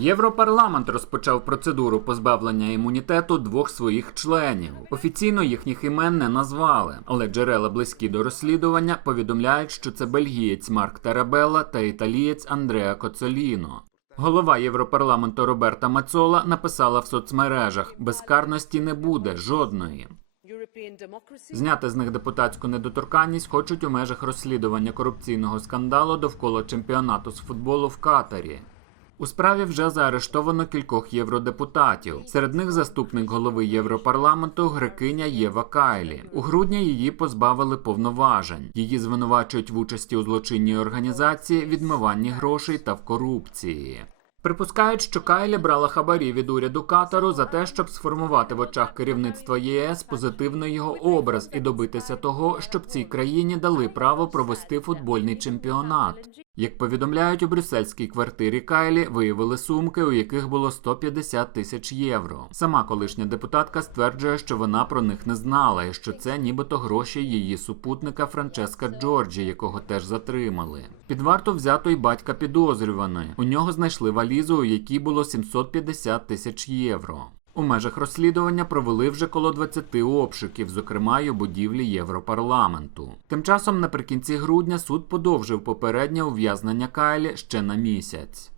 Європарламент розпочав процедуру позбавлення імунітету двох своїх членів. Офіційно їхніх імен не назвали, але джерела близькі до розслідування повідомляють, що це бельгієць Марк Тарабелла та італієць Андреа Коцоліно. Голова Європарламенту Роберта Мацола написала в соцмережах: безкарності не буде жодної. Зняти з них депутатську недоторканність хочуть у межах розслідування корупційного скандалу довкола чемпіонату з футболу в Катарі. У справі вже заарештовано кількох євродепутатів. Серед них заступник голови Європарламенту грекиня Єва Кайлі. У грудні її позбавили повноважень. Її звинувачують в участі у злочинній організації, відмиванні грошей та в корупції. Припускають, що Кайлі брала хабарі від уряду Катару за те, щоб сформувати в очах керівництва ЄС позитивний його образ і добитися того, щоб цій країні дали право провести футбольний чемпіонат. Як повідомляють у брюссельській квартирі Кайлі, виявили сумки, у яких було 150 тисяч євро. Сама колишня депутатка стверджує, що вона про них не знала, і що це нібито гроші її супутника Франческа Джорджі, якого теж затримали. Під варту взято й батька підозрюваної. У нього знайшли валізу, у якій було 750 тисяч євро. У межах розслідування провели вже коло 20 обшуків, зокрема й у будівлі Європарламенту. Тим часом, наприкінці грудня, суд подовжив попереднє ув'язнення Кайлі ще на місяць.